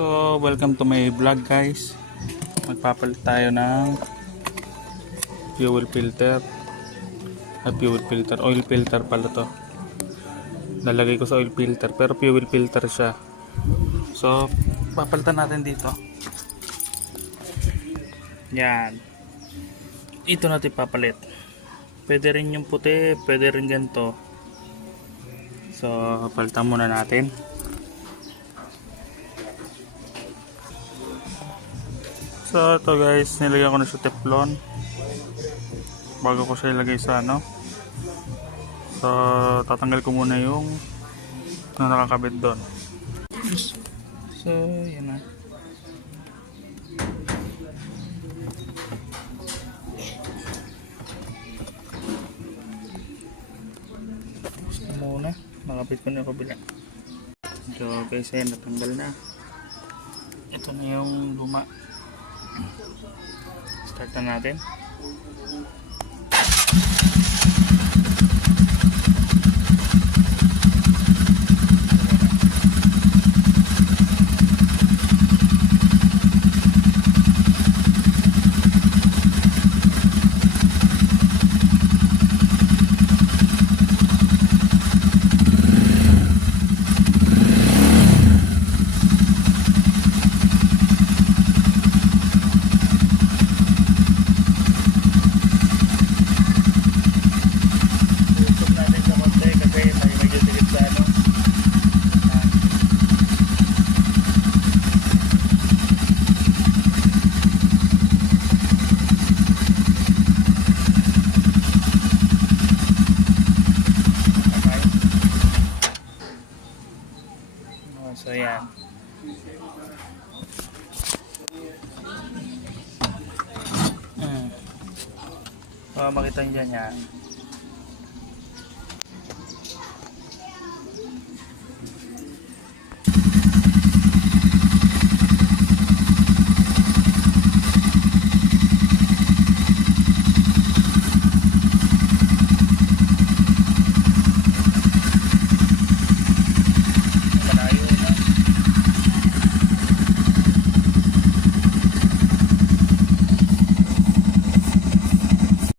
So, welcome to my vlog guys. Magpapalit tayo ng fuel filter. Oil filter pala to. Nalagay ko sa oil filter pero fuel filter siya. So, papalitan natin dito. Yan. Ito natin papalit. Pwede rin yung puti, pwede rin ganito. So, palitan muna natin. So, ito guys, nilagyan ko na sa teflon bago ko siya ilagay sa ano. So, tatanggal ko muna yung nakakabit doon. So, yan na. So, muna, nakabit ko na yung kabila. So, guys, ayan, natanggal na. Ito na yung luma. Start na natin. So yan. Makita nyo dyan yan.